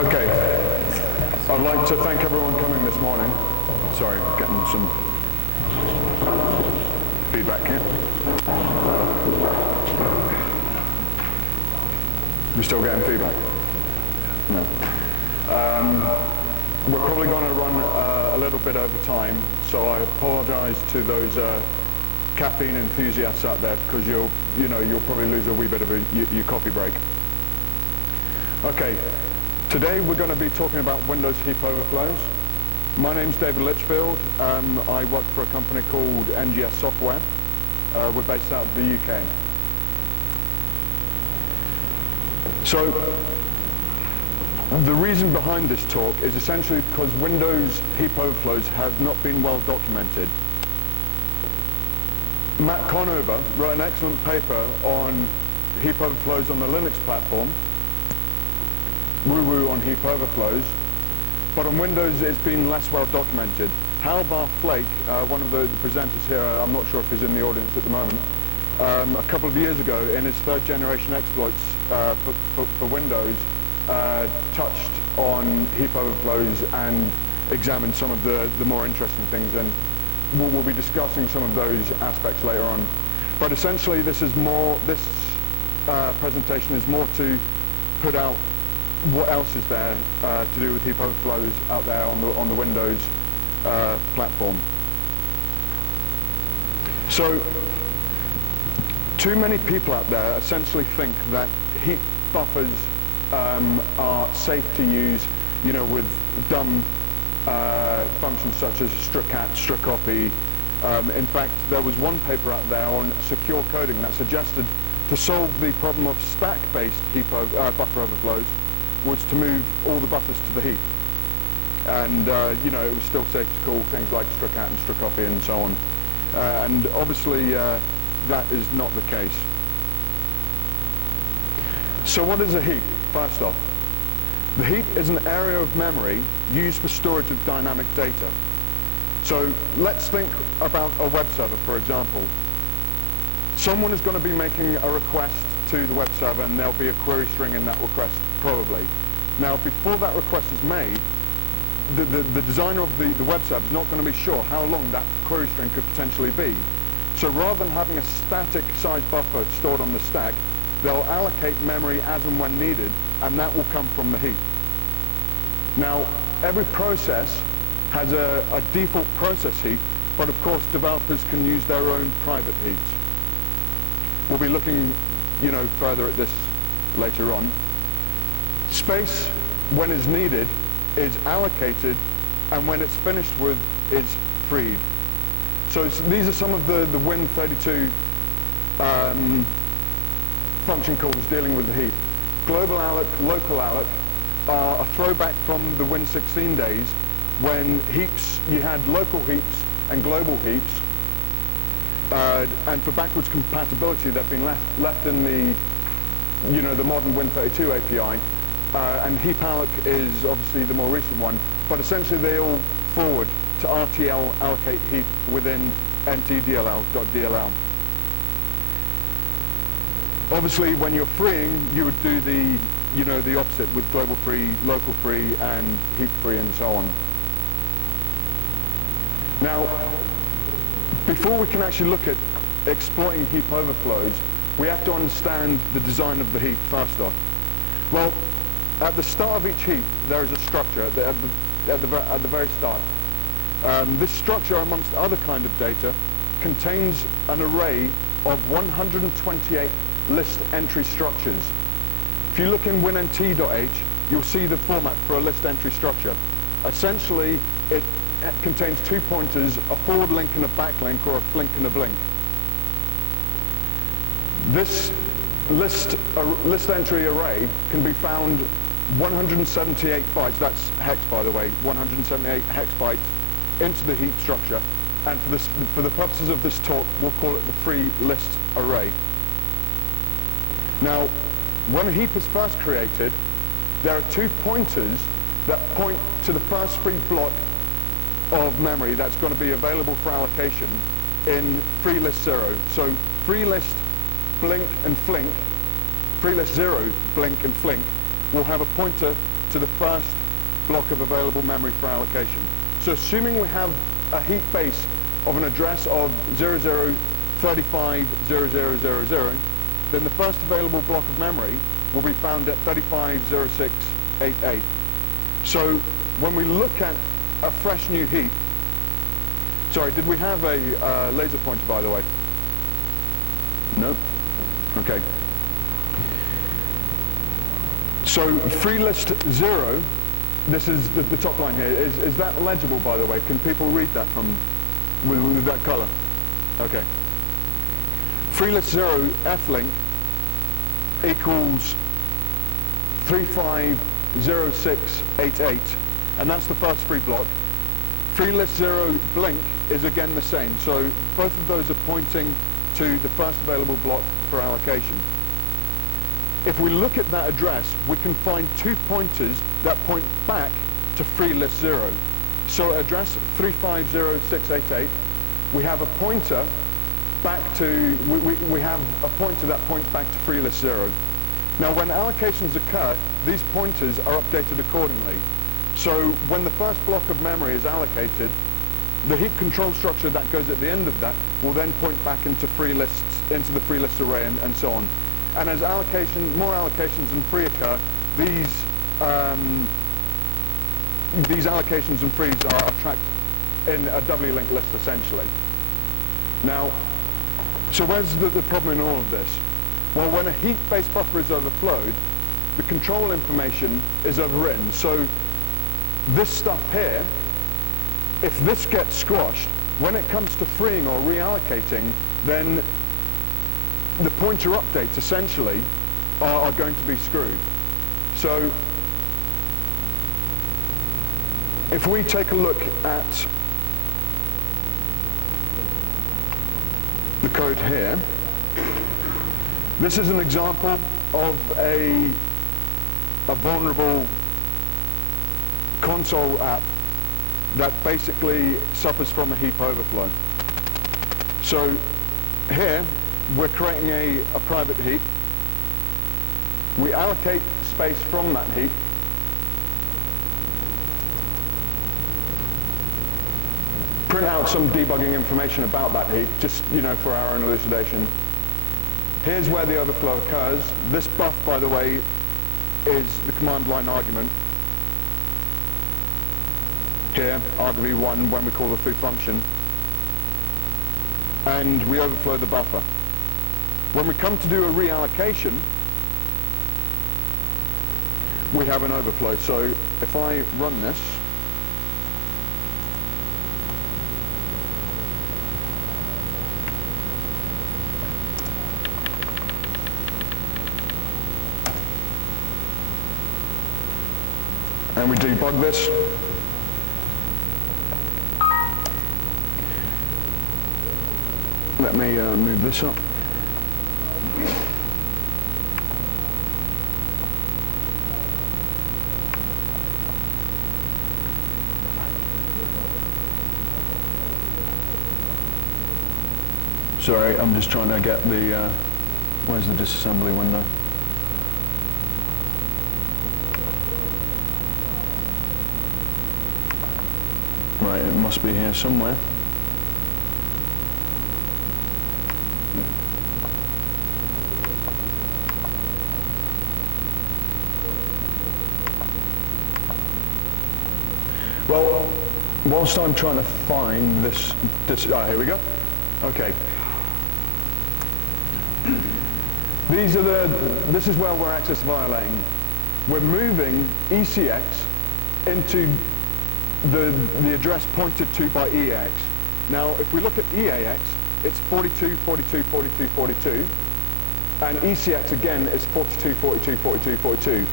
Okay, I'd like to thank everyone coming this morning. Sorry, getting some feedback here. You still getting feedback? No. We're probably going to run a little bit over time, so I apologize to those caffeine enthusiasts out there, because you'll probably lose a wee bit of your coffee break. Okay, today we're going to be talking about Windows heap overflows. My name's David Litchfield. I work for a company called NGS Software. We're based out of the UK. So the reason behind this talk is essentially because Windows heap overflows have not been well documented. Matt Conover wrote an excellent paper on heap overflows on the Linux platform, woo-woo on heap overflows, but on Windows it's been less well documented. Hal Flake, one of the presenters here, I'm not sure if he's in the audience at the moment, a couple of years ago in his third generation exploits for Windows, touched on heap overflows and examined some of the more interesting things, and we'll be discussing some of those aspects later on. But essentially this presentation is more to put out what else is there to do with heap overflows out there on the Windows platform. So too many people out there essentially think that heap buffers are safe to use, with dumb functions such as strucat, strucopy. In fact, there was one paper out there on secure coding that suggested to solve the problem of stack-based heap buffer overflows was to move all the buffers to the heap. And it was still safe to call things like strucat and strucopy and so on. And obviously that is not the case. So what is a heap, first off? The heap is an area of memory used for storage of dynamic data. So let's think about a web server, for example. Someone is going to be making a request to the web server, and there'll be a query string in that request, probably. Now, before that request is made, the designer of the web server is not going to be sure how long that query string could potentially be. So rather than having a static size buffer stored on the stack, they'll allocate memory as and when needed, and that will come from the heap. Now, every process has a default process heap, but of course developers can use their own private heaps. We'll be looking further at this later on. Space, when is needed, is allocated, and when it's finished with, is freed. So these are some of the Win32 function calls dealing with the heap. Global alloc, local alloc are a throwback from the Win16 days, when heaps, you had local heaps and global heaps, and for backwards compatibility they've been left in the modern Win32 API, and heap alloc is obviously the more recent one, but essentially they all forward to RTL allocate heap within ntdll.dll. Obviously, when you're freeing, you would do the opposite with global free, local free, and heap free, and so on. Now, before we can actually look at exploiting heap overflows, we have to understand the design of the heap first off. Well, at the start of each heap, there is a structure at the very start. This structure, amongst other kind of data, contains an array of 128 list entry structures. If you look in winnt.h, you'll see the format for a list entry structure. Essentially, it contains two pointers, a forward link and a backlink, or a flink and a blink. This list entry array can be found 178 bytes, that's hex by the way, 178 hex bytes into the heap structure, and for the purposes of this talk, we'll call it the free list array. Now, when a heap is first created, there are two pointers that point to the first free block of memory that's going to be available for allocation in free list 0. So free list blink and flink, free list 0 blink and flink will have a pointer to the first block of available memory for allocation. So assuming we have a heap base of an address of 00350000, then the first available block of memory will be found at 350688. So when we look at a fresh new heap, sorry, did we have a laser pointer, by the way? No? Okay. So free list 0, this is the top line here, is that legible, by the way? Can people read that from with that color? Okay. Free list 0 f-link equals 350688, and that's the first free block. Free list 0 blink is again the same, so both of those are pointing to the first available block for allocation. If we look at that address, we can find two pointers that point back to free list 0. So address 350688, we have a pointer back to, we have a pointer that points back to free list 0. Now when allocations occur, these pointers are updated accordingly. So when the first block of memory is allocated, the heap control structure that goes at the end of that will then point back into free lists, into the free list array, and so on. And as more allocations and free occur, these allocations and frees are tracked in a doubly linked list essentially. Now, so where's the problem in all of this? Well, when a heap-based buffer is overflowed, the control information is overwritten. So this stuff here, if this gets squashed, when it comes to freeing or reallocating, then the pointer updates essentially are going to be screwed. So if we take a look at the code here, this is an example of a vulnerable console app that basically suffers from a heap overflow. So here we're creating a private heap. We allocate space from that heap. Print out some debugging information about that heap, just for our own elucidation. Here's where the overflow occurs. This buff, by the way, is the command line argument. Here, argv1, when we call the foo function. And we overflow the buffer. When we come to do a reallocation, we have an overflow. So if I run this, and we debug this, let me move this up. Sorry, I'm just trying to get the, where's the disassembly window? Right, it must be here somewhere. Well, whilst I'm trying to find this, here we go. Okay. This is where we're access violating. We're moving ECX into the address pointed to by EAX. Now, if we look at EAX, it's 42, 42, 42, 42, and ECX again is 42, 42, 42, 42.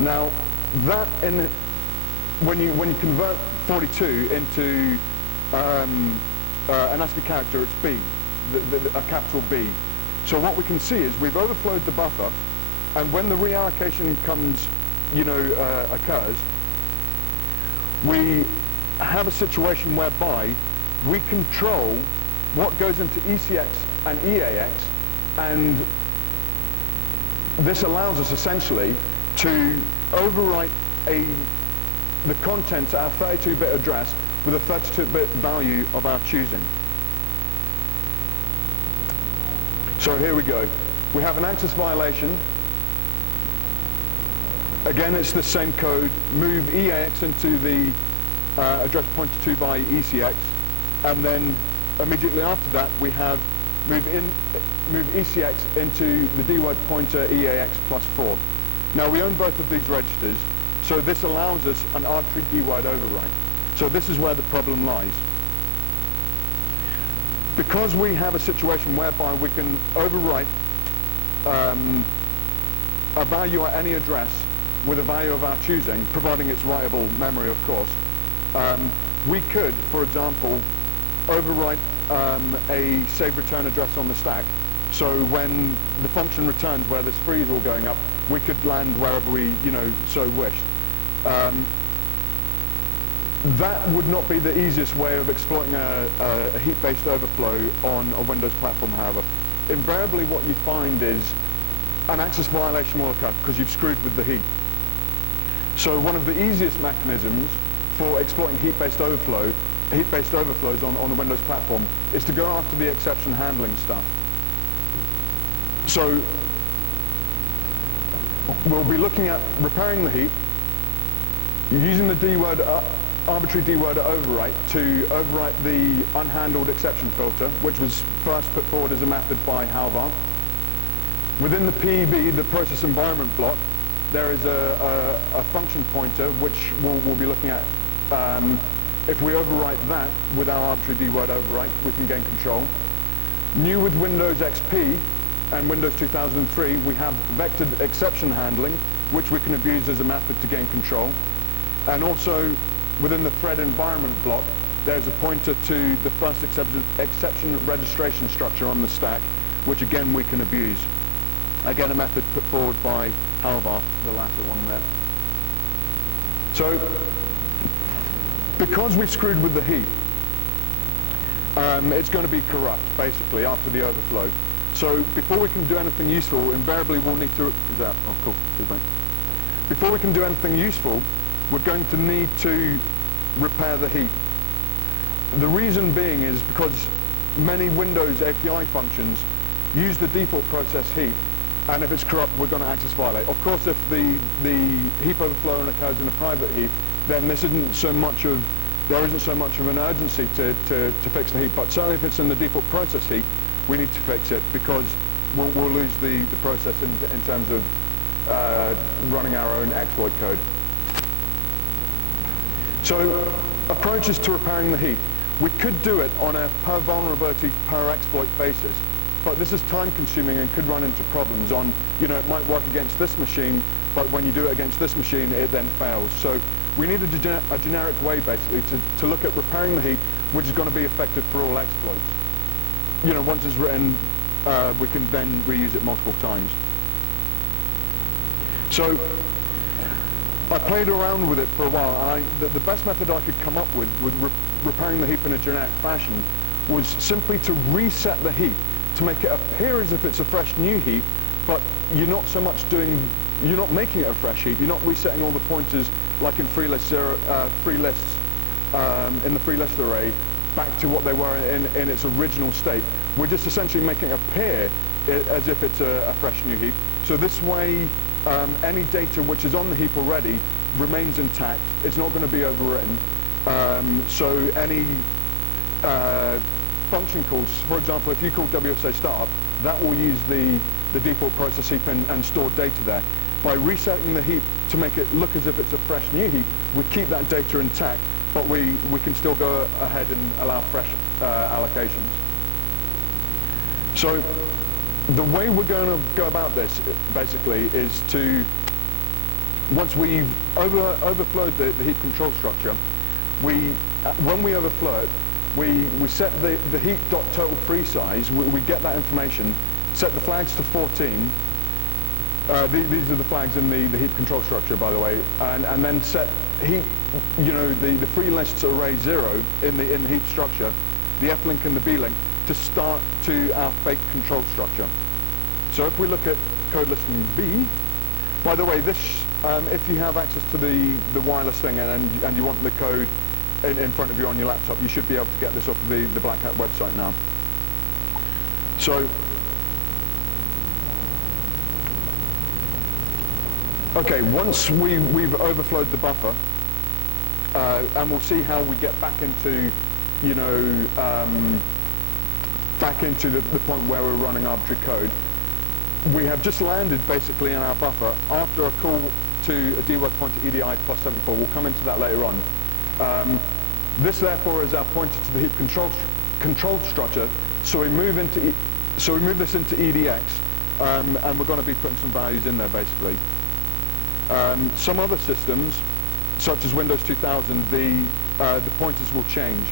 Now, that when you convert 42 into an ASCII character, it's B, a capital B. So what we can see is we've overflowed the buffer, and when the reallocation occurs, we have a situation whereby we control what goes into ECX and EAX, and this allows us essentially to overwrite the contents at our 32-bit address with a 32-bit value of our choosing. So here we go. We have an access violation. Again, it's the same code. Move EAX into the address pointed to by ECX, and then immediately after that we have move ECX into the D-word pointer EAX plus 4. Now we own both of these registers, so this allows us an arbitrary D-word overwrite. So this is where the problem lies. Because we have a situation whereby we can overwrite a value at any address with a value of our choosing, providing it's writable memory, of course, we could, for example, overwrite a save return address on the stack. So when the function returns where this free is all going up, we could land wherever we, so wished. That would not be the easiest way of exploiting a heap-based overflow on a Windows platform, however. Invariably what you find is an access violation will occur because you've screwed with the heap. So one of the easiest mechanisms for exploiting heap-based overflows on the Windows platform is to go after the exception handling stuff. So we'll be looking at repairing the heap, using the D-word arbitrary D-word overwrite to overwrite the unhandled exception filter, which was first put forward as a method by Halvar. Within the PEB, the process environment block, there is a function pointer which we'll be looking at. If we overwrite that with our arbitrary D-word overwrite, we can gain control. New with Windows XP and Windows 2003, we have vectored exception handling, which we can abuse as a method to gain control. And also, within the thread environment block, there's a pointer to the first exception registration structure on the stack, which again we can abuse. Again, a method put forward by Halvar, the latter one there. So, because we screwed with the heap, it's going to be corrupt, basically, after the overflow. So, before we can do anything useful, invariably we'll need to... Is that... Oh, cool. Excuse me. Before we can do anything useful, we're going to need to repair the heap. The reason being is because many Windows API functions use the default process heap, and if it's corrupt, we're going to access violate. Of course, if the heap overflow occurs in a private heap, then there isn't so much of an urgency to fix the heap. But certainly if it's in the default process heap, we need to fix it because we'll lose the process in terms of running our own exploit code. So, approaches to repairing the heap. We could do it on a per vulnerability, per exploit basis, but this is time consuming and could run into problems on, it might work against this machine, but when you do it against this machine, it then fails. So we need a generic way, basically, to look at repairing the heap, which is going to be effective for all exploits. Once it's written, we can then reuse it multiple times. So, I played around with it for a while, and the best method I could come up with repairing the heap in a generic fashion was simply to reset the heap to make it appear as if it's a fresh new heap, but you're not making it a fresh heap. You're not resetting all the pointers like in free lists in the free list array back to what they were in its original state. We're just essentially making it appear as if it's a fresh new heap. So this way, any data which is on the heap already remains intact. It's not going to be overwritten. So any function calls, for example, if you call WSA startup, that will use the default process heap and store data there. By resetting the heap to make it look as if it's a fresh new heap, we keep that data intact, but we can still go ahead and allow fresh allocations. So the way we're going to go about this, basically, is to, once we've overflowed the heap control structure, when we overflow it, we set the heap.total free size, we get that information, set the flags to 14, these are the flags in the heap control structure, by the way, and then set heap, the free lists array 0 in the heap structure, the F-link and the B-link, to start to our fake control structure. So if we look at code listing B, By the way, this, if you have access to the wireless thing and you want the code in front of you on your laptop, you should be able to get this off of the Black Hat website now. So, okay, once we've overflowed the buffer, and we'll see how we get back into, you know, back into the point where we're running arbitrary code. We have just landed basically in our buffer after a call to a dword pointer EDI plus 74. We'll come into that later on. This therefore is our pointer to the heap control structure. So we move this into EDX, and we're going to be putting some values in there basically. Some other systems, such as Windows 2000, the pointers will change.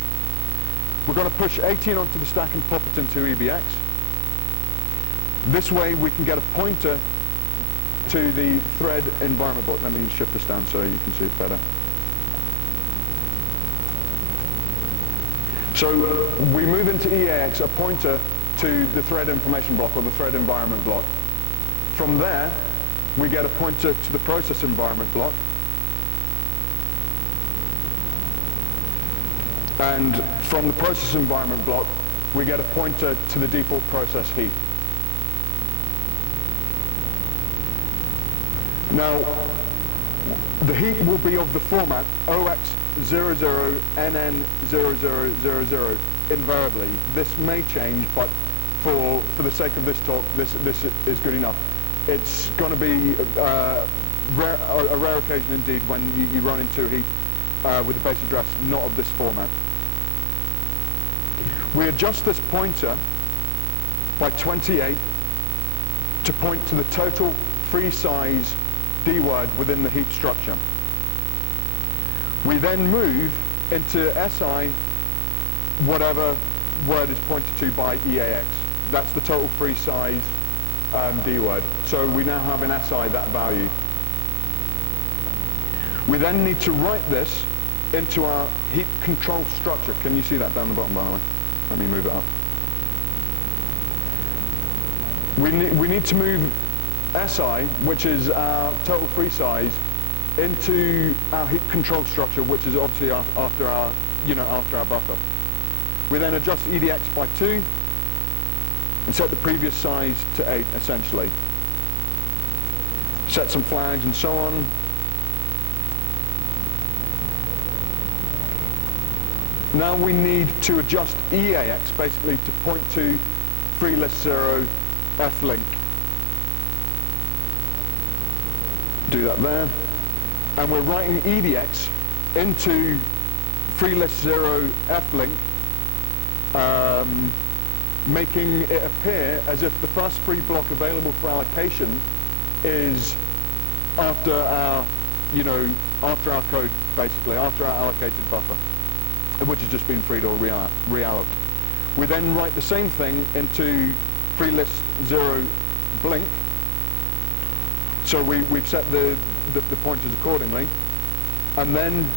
We're going to push 18 onto the stack and pop it into EBX. This way we can get a pointer to the thread environment block. Let me shift this down so you can see it better. So we move into EAX a pointer to the thread information block or the thread environment block. From there, we get a pointer to the process environment block. And from the process environment block, we get a pointer to the default process heap. Now, the heap will be of the format OX00NN0000 invariably. This may change, but for the sake of this talk, this is good enough. It's going to be a rare occasion indeed when you run into a heap with a base address not of this format. We adjust this pointer by 28 to point to the total free size dword within the heap structure. We then move into SI whatever word is pointed to by EAX. That's the total free size dword. So we now have in SI that value. We then need to write this into our heap control structure. Can you see that down the bottom, by the way? Let me move it up. We need to move SI, which is our total free size, into our heap control structure, which is obviously after our buffer. We then adjust EDX by 2 and set the previous size to 8, essentially. Set some flags and so on. Now we need to adjust EAX basically to point to freelist0 flink. Do that there. And we're writing EDX into freelist0 flink, making it appear as if the first free block available for allocation is after our code, basically, after our allocated buffer, which has just been freed or reallocated. We then write the same thing into freelist0 blink. So we've set the pointers accordingly. And then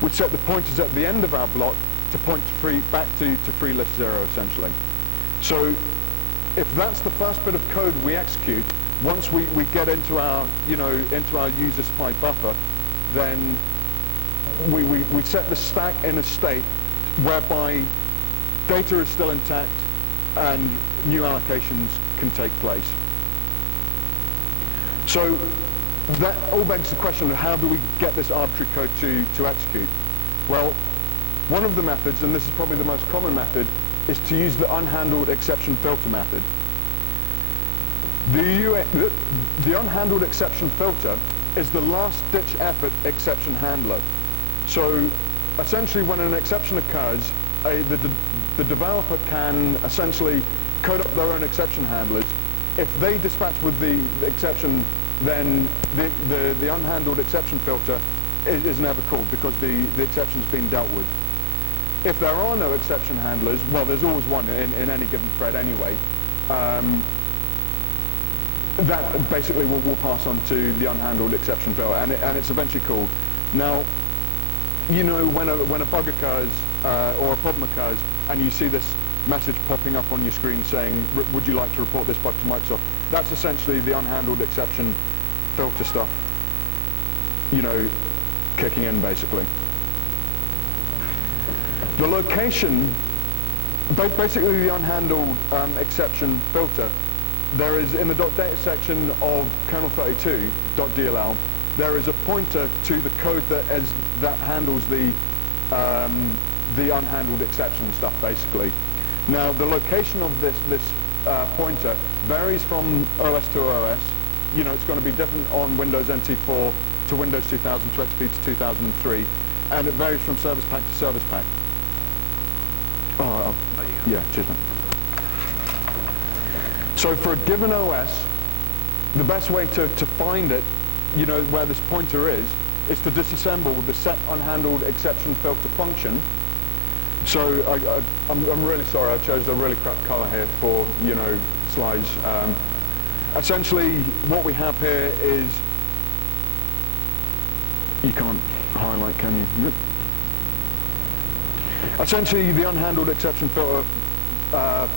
we set the pointers at the end of our block to point back to freelist0 essentially. So if that's the first bit of code we execute, once we get into our user supplied buffer, then we set the stack in a state whereby data is still intact and new allocations can take place. So that all begs the question of how do we get this arbitrary code to execute? Well, one of the methods, and this is probably the most common method, is to use the unhandled exception filter method. The unhandled exception filter is the last ditch effort exception handler. So essentially when an exception occurs, the developer can essentially code up their own exception handlers. If they dispatch with the exception, then the unhandled exception filter is never called because the exception's been dealt with. If there are no exception handlers, well, there's always one in any given thread anyway, that basically will pass on to the unhandled exception filter, and it's eventually called. Now, you know, when a bug occurs or a problem occurs, and you see this message popping up on your screen saying, "Would you like to report this bug to Microsoft?" That's essentially the unhandled exception filter stuff, you know, kicking in basically. The location, basically the unhandled exception filter, there is in the .data section of kernel32.dll, there is a pointer to the code that handles the unhandled exception stuff basically. Now the location of this pointer varies from OS to OS. You know, it's going to be different on Windows NT4 to Windows 2000 to XP to 2003, and it varies from service pack to service pack. Yeah, cheers, mate. So for a given OS, the best way to find it, you know, where this pointer is to disassemble the set unhandled exception filter function. So I'm really sorry, I chose a really crap color here for, you know, slides. Essentially, what we have here is, you can't highlight, can you? Yep. Essentially, the unhandled exception filter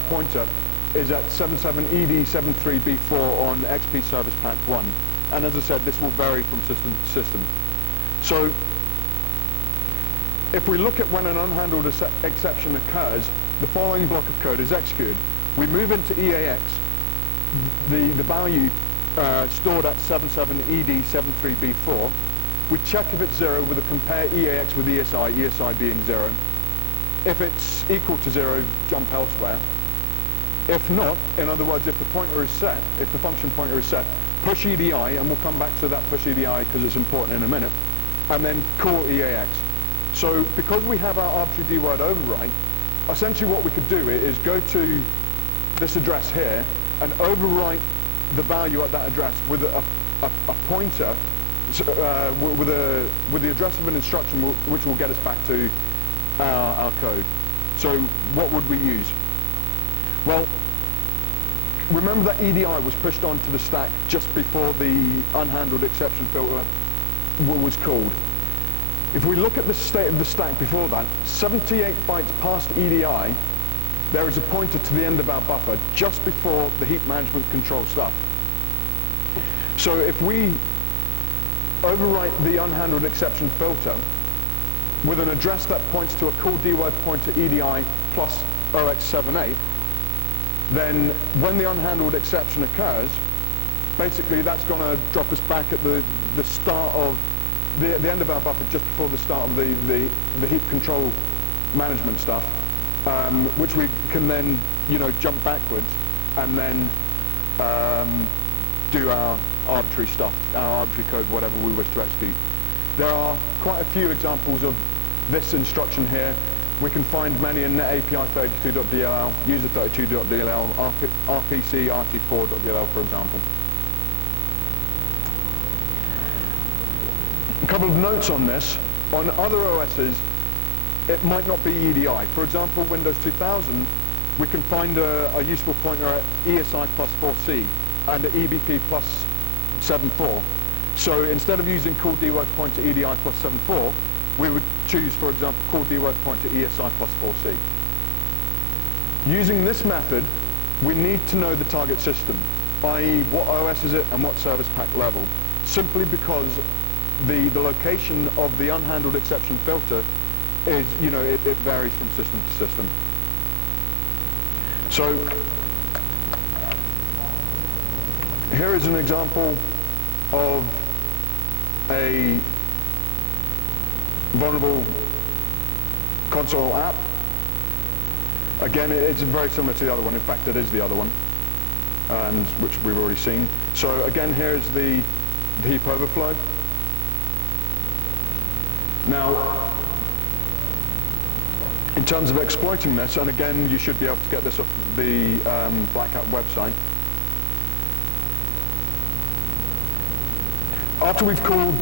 pointer is at 77ED73B4 on XP Service Pack 1. And as I said, this will vary from system to system. So, if we look at when an unhandled exception occurs, the following block of code is executed. We move into EAX, the value stored at 77ED73B4. We check if it's 0 with a compare EAX with ESI, ESI being 0. If it's equal to 0, jump elsewhere. If not, in other words, if the pointer is set, if the function pointer is set, push EDI, and we'll come back to that push EDI because it's important in a minute, and then call EAX. So because we have our arbitrary D-word overwrite, essentially what we could do is go to this address here and overwrite the value at that address with a pointer, with the address of an instruction which will get us back to our code. So what would we use? Well, remember that EDI was pushed onto the stack just before the unhandled exception filter was called. If we look at the state of the stack before that, 78 bytes past EDI, there is a pointer to the end of our buffer just before the heap management control stuff. So if we overwrite the unhandled exception filter with an address that points to a call dword pointer EDI plus OX78, then when the unhandled exception occurs, basically that's going to drop us back at the start of the end of our buffer, just before the start of the heap control management stuff, which we can then, you know, jump backwards and then do our arbitrary stuff, our arbitrary code, whatever we wish to execute. There are quite a few examples of this instruction here. We can find many in NetAPI32.dll, user32.dll, RPC, RT4.dll, for example. A couple of notes on this. On other OSs, it might not be EDI. For example, Windows 2000, we can find a useful pointer at ESI plus 4C and at EBP plus 7.4. So instead of using call dword pointer EDI plus 7.4, we would choose, for example, call dword pointer ESI plus 4C. Using this method, we need to know the target system, i.e. what OS is it and what service pack level, simply because the location of the unhandled exception filter is, you know, it varies from system to system. So here is an example of a vulnerable console app. Again, it's very similar to the other one. In fact, it is the other one, which we've already seen. So again, here's the heap overflow. Now, in terms of exploiting this, and again, you should be able to get this off the Black Hat website. After we've called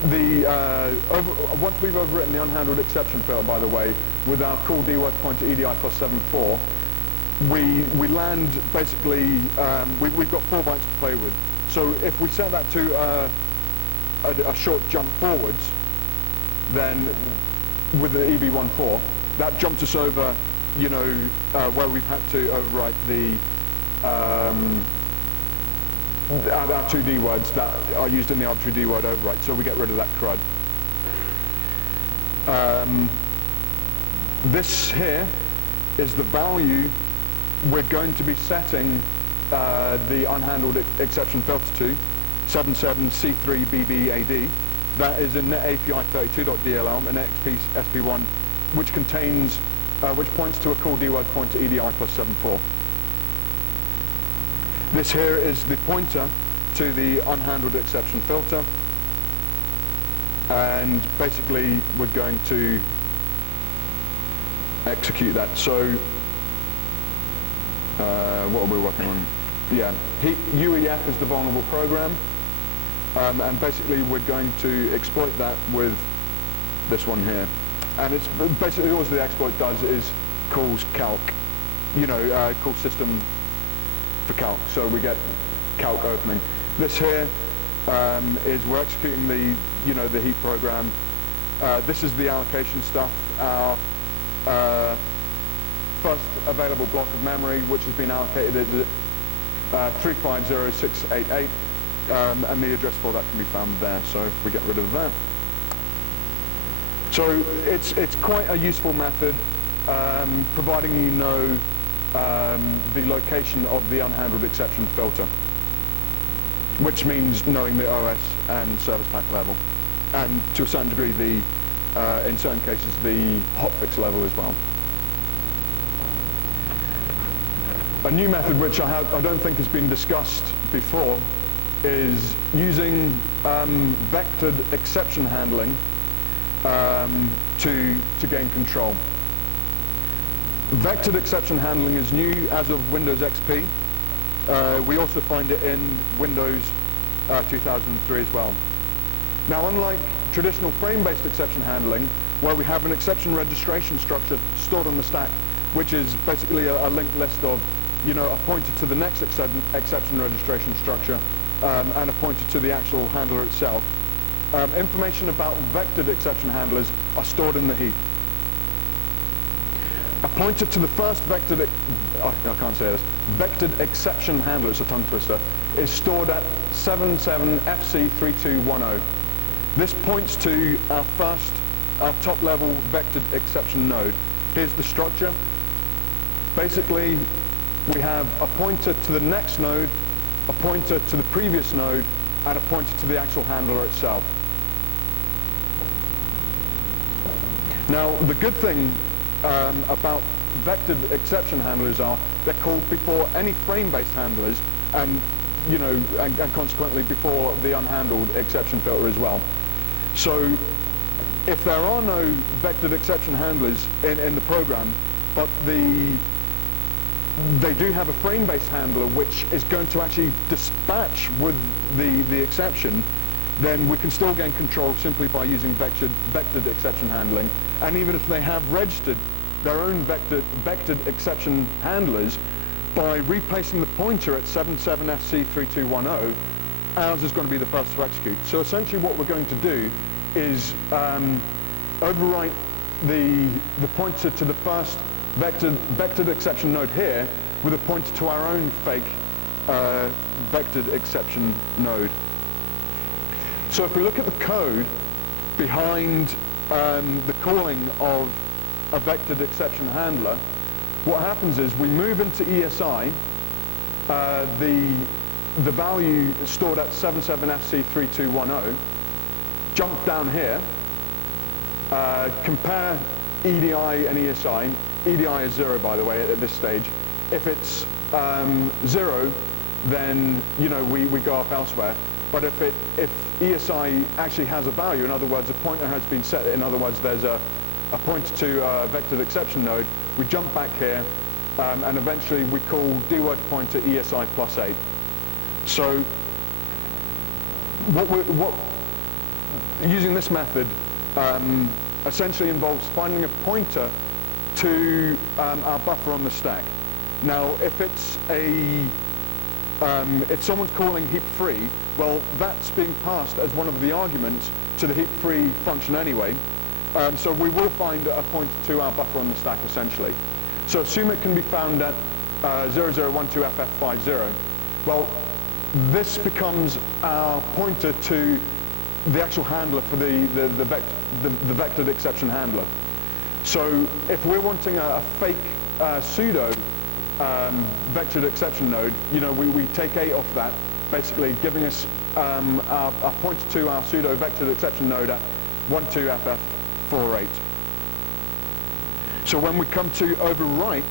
once we've overwritten the unhandled exception filter, by the way, with our call dword pointer EDI plus 7.4, we land basically, we've got 4 bytes to play with. So if we set that to a short jump forwards, then with the EB14, that jumped us over, you know, where we've had to overwrite the our 2D words that are used in the arbitrary D word overwrite, so we get rid of that crud. This here is the value we're going to be setting the unhandled exception filter to, 77C3BBAD. That is in NetAPI32.dll and XP SP1, which contains, which points to a call D word pointer EDI plus 74. This here is the pointer to the unhandled exception filter, and basically we're going to execute that. So what are we working on? Yeah, Heap UEF is the vulnerable program, and basically we're going to exploit that with this one here. And it's basically all the exploit does is calls calc, calls system for calc. So we get calc opening. This here is we're executing the the Heap program. This is the allocation stuff. Our first available block of memory, which has been allocated, is 350688, and the address for that can be found there. So if we get rid of that. So it's quite a useful method, providing you know the location of the unhandled exception filter, which means knowing the OS and service pack level, and to a certain degree in certain cases the hotfix level as well. A new method which I don't think has been discussed before is using vectored exception handling to gain control. Vectored exception handling is new as of Windows XP. We also find it in Windows 2003 as well. Now, unlike traditional frame-based exception handling, where we have an exception registration structure stored on the stack, which is basically a linked list of, a pointer to the next exception registration structure and a pointer to the actual handler itself, information about vectored exception handlers are stored in the heap. A pointer to the first vectored exception handler, it's a tongue twister, is stored at 77FC3210. This points to our top level vectored exception node. Here's the structure. Basically, we have a pointer to the next node, a pointer to the previous node, and a pointer to the actual handler itself. Now, the good thing about vectored exception handlers are they're called before any frame-based handlers, and and consequently before the unhandled exception filter as well. So if there are no vectored exception handlers in the program, but they do have a frame-based handler which is going to actually dispatch with the exception, then we can still gain control simply by using vectored exception handling. And even if they have registered their own vectored exception handlers, by replacing the pointer at 77FC3210, ours is going to be the first to execute. So essentially what we're going to do is overwrite the pointer to the first vectored exception node here with a pointer to our own fake vectored exception node. So if we look at the code behind the calling of a vectored exception handler, what happens is we move into ESI the value stored at 77FC3210, jump down here, compare EDI and ESI. EDI is 0, by the way, at this stage. If it's 0, then we go off elsewhere. But if ESI actually has a value, in other words, a pointer has been set, in other words, there's a pointer to a vectored exception node, we jump back here, and eventually we call dword pointer ESI plus 8. So using this method essentially involves finding a pointer to our buffer on the stack. Now, if it's if someone's calling heap free, well, that's being passed as one of the arguments to the heap free function anyway. So we will find a pointer to our buffer on the stack essentially. So assume it can be found at 0012FF50. Well, this becomes our pointer to the actual handler for the vectored exception handler. So if we're wanting a fake pseudo vectored exception node, we take 8 off that, basically giving us our pointer to our pseudo vectored exception node at 12ff48. So when we come to overwrite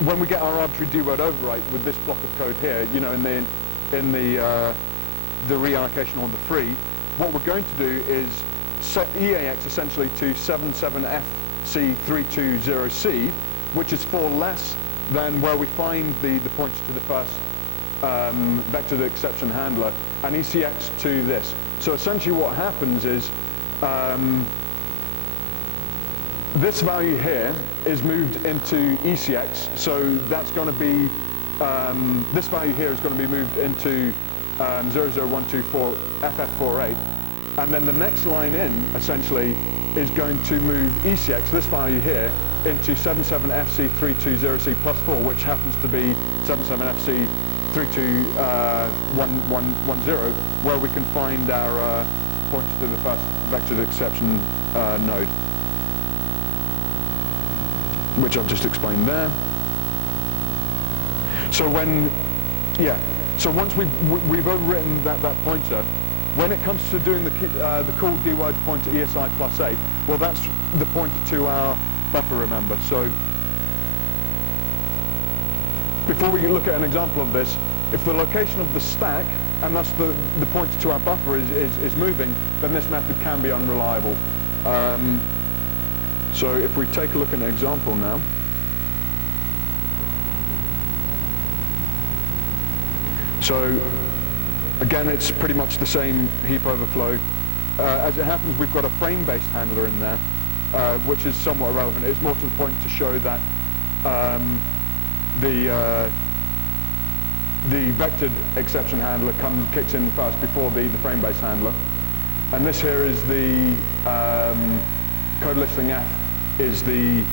when we get our arbitrary d-word overwrite with this block of code here, in the reallocation on the free, what we're going to do is set EAX essentially to 77FC320C, which is 4 less than where we find the pointer to the first vectored exception handler, and ECX to this. So essentially what happens is this value here is moved into ECX, so that's going to be, this value here is going to be moved into 00124 FF48, and then the next line in, essentially, is going to move ECX, this value here, into 77FC320C plus 4, which happens to be 77FC32110, where we can find our pointer to the first vectored exception node, which I've just explained there. So so once we've overwritten that pointer, when it comes to doing the call d-word pointer ESI plus 8, well, that's the pointer to our buffer, remember. So before we look at an example of this, if the location of the stack, and thus the pointer to our buffer is moving, then this method can be unreliable. So if we take a look at an example now, so again, it's pretty much the same heap overflow. As it happens, we've got a frame-based handler in there, which is somewhat irrelevant. It's more to the point to show that the vectored exception handler kicks in first before the frame-based handler. And this here is the code listing F is the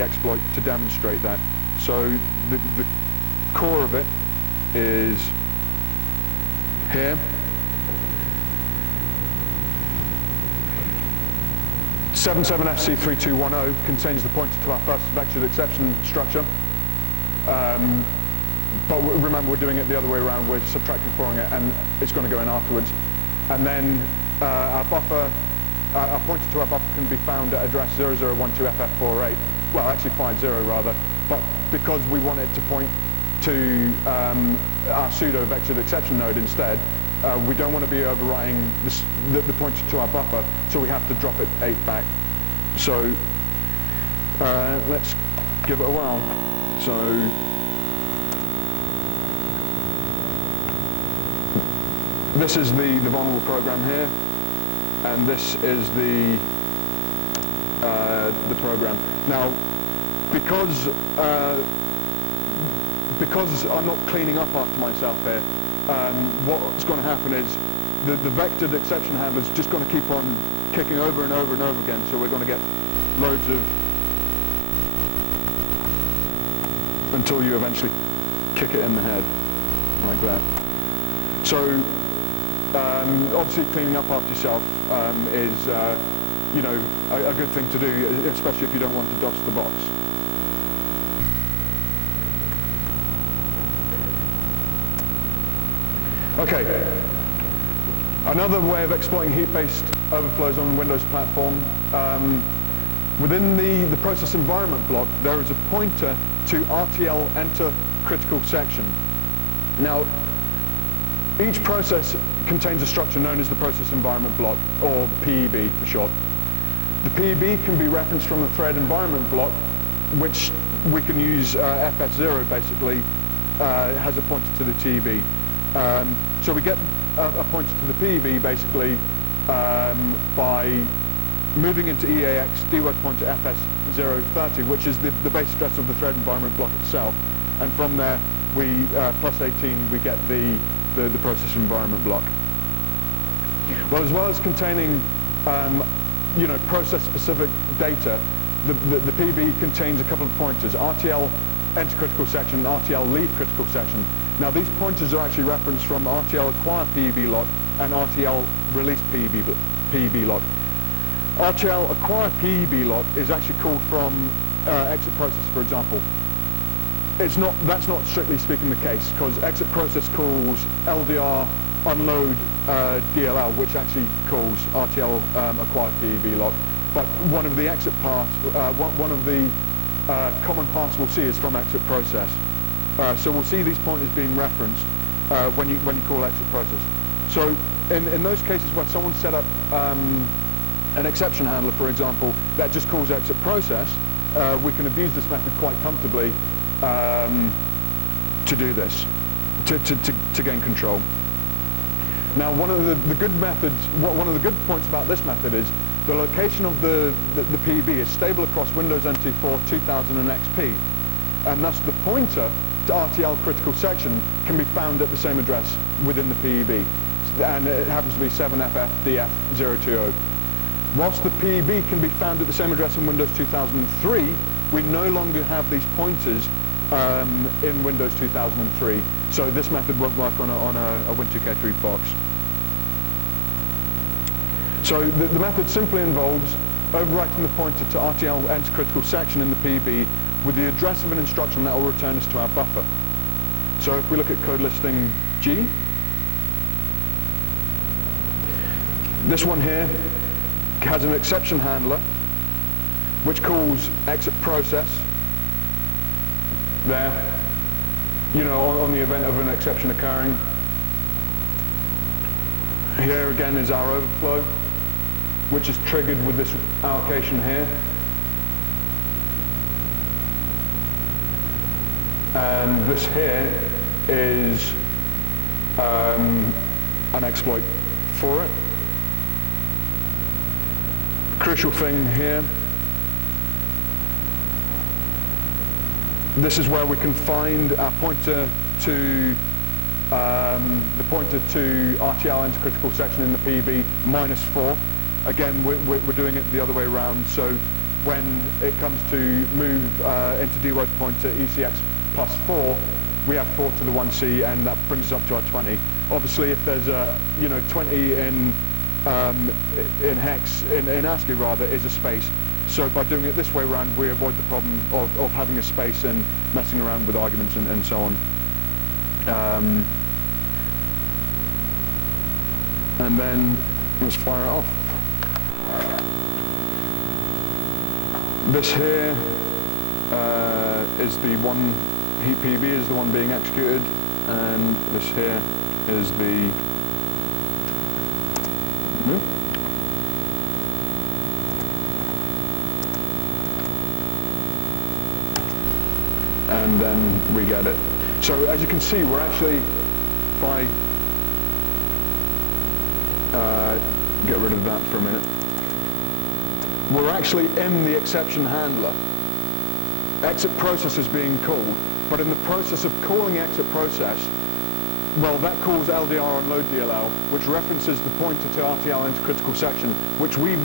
exploit to demonstrate that. So the core of it is here. 77FC3210 contains the pointer to our first vectored exception structure. But remember, we're doing it the other way around. We're subtracting from it, and it's going to go in afterwards. And then our buffer, our pointer to our buffer can be found at address 0012FF48. Well, actually 50 rather. But because we want it to point to our pseudo vectored exception node instead, we don't want to be overwriting the pointer to our buffer, so we have to drop it 8 back. So let's give it a whirl. So this is the vulnerable program here, and this is the program. Now, because I'm not cleaning up after myself here, what's going to happen is the vectored exception handler is just going to keep on kicking over and over and over again, so we're going to get loads of, until you eventually kick it in the head, like that. So obviously cleaning up after yourself is a good thing to do, especially if you don't want to DOS the box. Okay, another way of exploiting heap-based overflows on the Windows platform, within the process environment block, there is a pointer to RTL enter critical section. Now, each process contains a structure known as the process environment block, or PEB for short. The PEB can be referenced from the thread environment block, which we can use FS0 basically, has a pointer to the TEB. So we get a pointer to the PEB basically by moving into EAX d-word pointer FS030, which is the base address of the thread environment block itself, and from there we plus 18 we get the process environment block. Well, as well as containing process specific data, the PEB contains a couple of pointers. RTL enter critical section and RTL leave critical section. Now these pointers are actually referenced from RTL acquire PEB lock and RTL release PEB lock. RTL acquire PEB lock is actually called from exit process, for example. That's not strictly speaking the case, because exit process calls LDR unload DLL, which actually calls RTL acquire PEB lock. But one of the exit paths, one of the common paths we'll see is from exit process. So we'll see these pointers being referenced when you call exit process. So in those cases where someone set up an exception handler, for example, that just calls exit process, we can abuse this method quite comfortably to do this, to gain control. Now, one of the good methods, one of the good points about this method is the location of the PEB is stable across Windows NT 4, 2000 and XP, and thus the pointer to RTL critical section can be found at the same address within the PEB, and it happens to be 7FFDF020. Whilst the PEB can be found at the same address in Windows 2003, we no longer have these pointers in Windows 2003, so this method won't work on a Win2K3 box. So the method simply involves overwriting the pointer to RTL enter critical section in the PEB with the address of an instruction that will return us to our buffer. So if we look at code listing G, this one here has an exception handler which calls exit process there, on the event of an exception occurring. Here again is our overflow, which is triggered with this allocation here. And this here is an exploit for it. Crucial thing here, this is where we can find our pointer to the pointer to RTL enter critical section in the PEB -4. Again, we're doing it the other way around, so when it comes to move into DWORD pointer ECX +4, we have 4 to the 1C, and that brings us up to our 20. Obviously, if there's a 20 in hex, in ASCII rather, is a space. So by doing it this way around, we avoid the problem of having a space and messing around with arguments and so on. And then let's fire it off. This here is the one, Heap PEB is the one being executed, and this here is the and then we get it. So as you can see, we're actually, if I get rid of that for a minute, we're actually in the exception handler. Exit process is being called, but in the process of calling exit process, well, that calls LDR unload DLL, which references the pointer to RTL into critical section, which we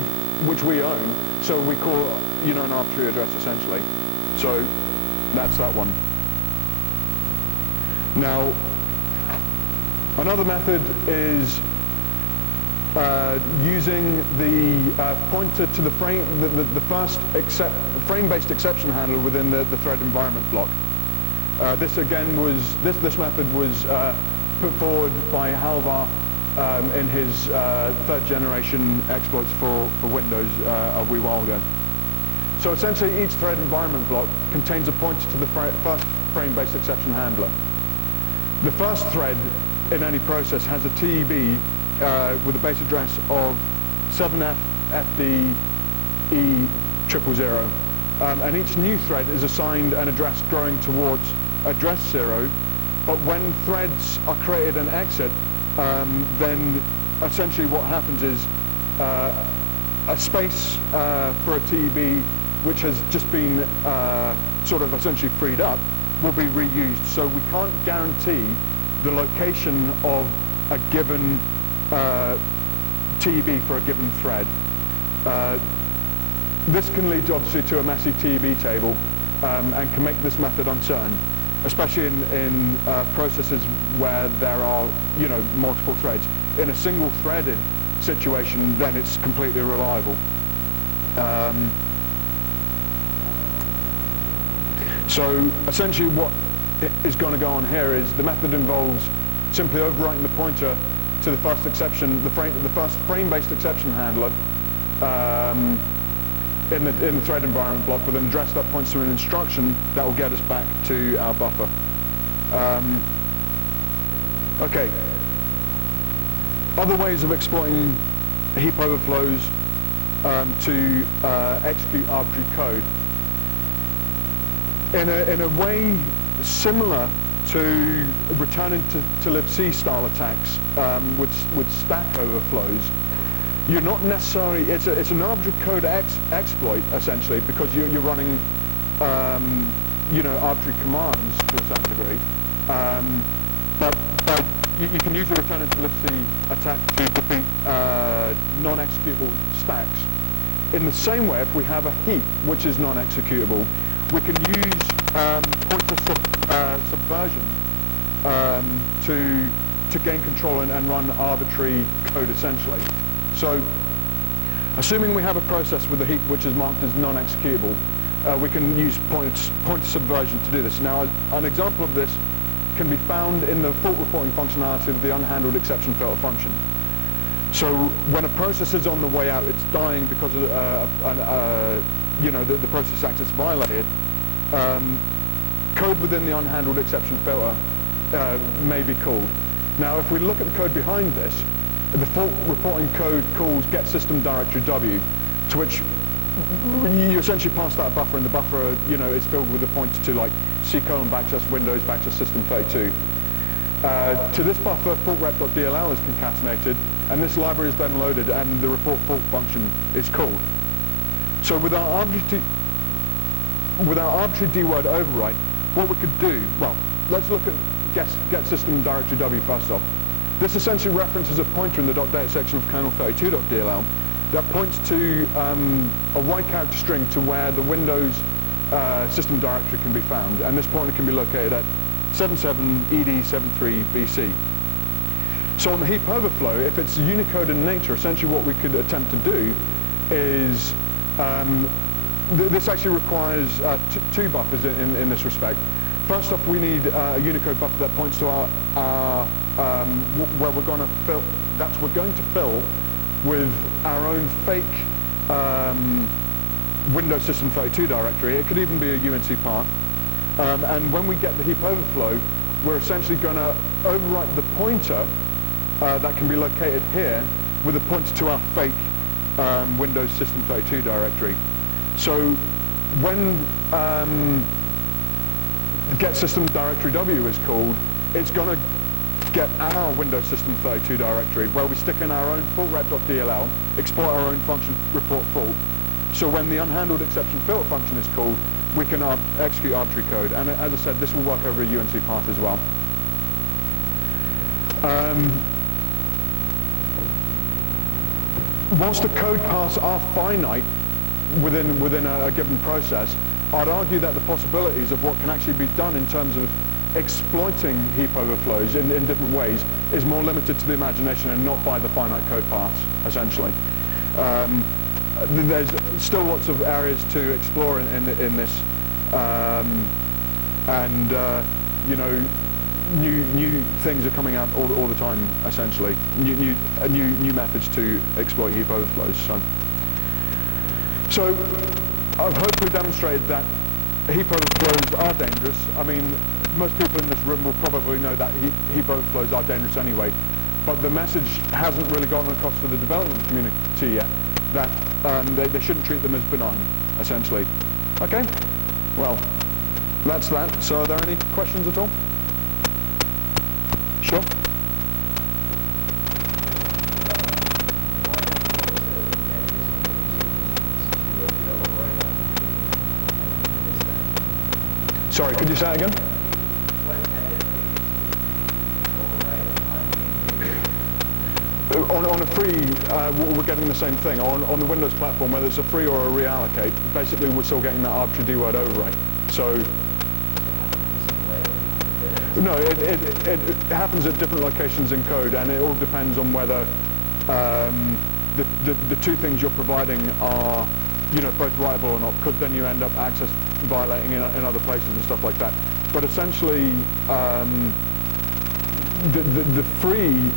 own. So we call an arbitrary address essentially. So that's that one. Now, another method is using the pointer to the frame, the first frame-based exception handler within the thread environment block. This again was this method was put forward by Halvar in his third generation exploits for Windows a wee while ago. So essentially, each thread environment block contains a pointer to the first frame-based exception handler. The first thread in any process has a TEB with a base address of 7FFDE000, and each new thread is assigned an address growing towards address 0. But when threads are created and exit, then essentially what happens is a space for a TEB which has just been sort of essentially freed up will be reused. So we can't guarantee the location of a given TEB for a given thread. This can lead obviously to a messy TEB table, and can make this method uncertain, especially in processes where there are, multiple threads. In a single-threaded situation, then it's completely reliable. So essentially what is going to go on here is the method involves simply overwriting the pointer to the first exception, the first frame-based exception handler in the thread environment block with an address that points to an instruction that will get us back to our buffer. Okay. Other ways of exploiting heap overflows to execute arbitrary code. In a way similar to returning to libc style attacks with stack overflows, you're not necessarily, it's an arbitrary code exploit essentially, because you're running arbitrary commands to a certain degree, but you can use a return to libc attack to defeat non-executable stacks. In the same way, if we have a heap which is non-executable, we can use pointer subversion to gain control and run arbitrary code essentially. So, assuming we have a process with a heap which is marked as non-executable, we can use pointer subversion to do this. Now, an example of this can be found in the fault reporting functionality of the unhandled exception filter function. So, when a process is on the way out, it's dying because of, the process access violated. Code within the unhandled exception filter may be called. Now, if we look at the code behind this, the fault reporting code calls get system directory W, to which you essentially pass that buffer, and the buffer, is filled with a pointer to like C:\Windows /system32. To this buffer, faultrep.dll is concatenated, and this library is then loaded, and the report fault function is called. So with our arbitrary dword overwrite, what we could do, well, let's look at get system directory W first off. This essentially references a pointer in the .data section of kernel32.dll that points to a wide character string to where the Windows system directory can be found, and this pointer can be located at 77ED73BC. So on the heap overflow, if it's Unicode in nature, essentially what we could attempt to do is this actually requires two buffers in this respect. First off, we need a Unicode buffer that points to our where we're going to fill. We're going to fill with our own fake Windows System 32 directory. It could even be a UNC path. And when we get the heap overflow, we're essentially going to overwrite the pointer that can be located here with a pointer to our fake Windows System 32 directory. So when get system directory W is called, it's going to get our Windows System 32 directory where we stick in our own faultrep.dll, export our own function report fault. So when the unhandled exception filter function is called, we can execute arbitrary code. And as I said, this will work over a UNC path as well. Whilst the code paths are finite within a given process, I'd argue that the possibilities of what can actually be done in terms of exploiting heap overflows in different ways is more limited to the imagination and not by the finite code paths, essentially. There's still lots of areas to explore in this, new things are coming out all the time, essentially. New methods to exploit heap overflows. So I've hopefully demonstrated that heap overflows are dangerous. I mean, most people in this room will probably know that heap overflows are dangerous anyway, but the message hasn't really gotten across to the development community yet that they shouldn't treat them as benign, essentially. Okay? Well, that's that. So are there any questions at all? Sure? Sorry, could you say that again? On a free, we're getting the same thing. On the Windows platform, whether it's a free or a reallocate, basically we're still getting that arbitrary dword overwrite. So no, it happens at different locations in code, and it all depends on whether the two things you're providing are, both writable or not, because then you end up access violating in other places and stuff like that. But essentially, the free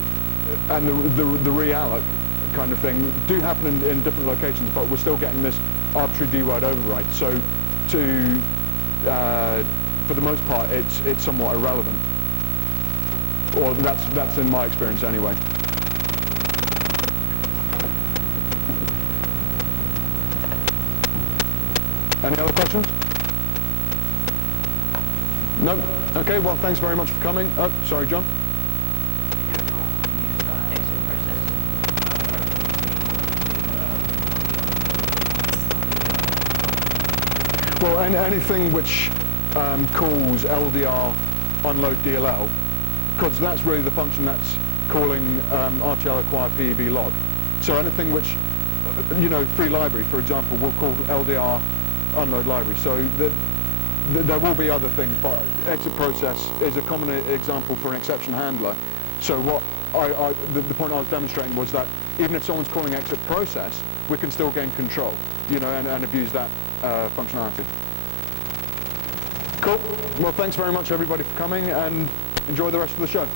and the realloc kind of thing do happen in different locations, but we're still getting this arbitrary D-word overwrite. So for the most part, it's somewhat irrelevant, or that's in my experience anyway. Any other questions? No? Okay, well, thanks very much for coming. Oh, sorry, John? Well, anything which calls LDR unload DLL, because that's really the function that's calling RTL acquire PEB log. So anything which, free library, for example, will call LDR unload library. So there will be other things, but exit process is a common example for an exception handler. So what the point I was demonstrating was that even if someone's calling exit process, we can still gain control, and abuse that functionality. Cool. Well, thanks very much, everybody, for coming, and enjoy the rest of the show.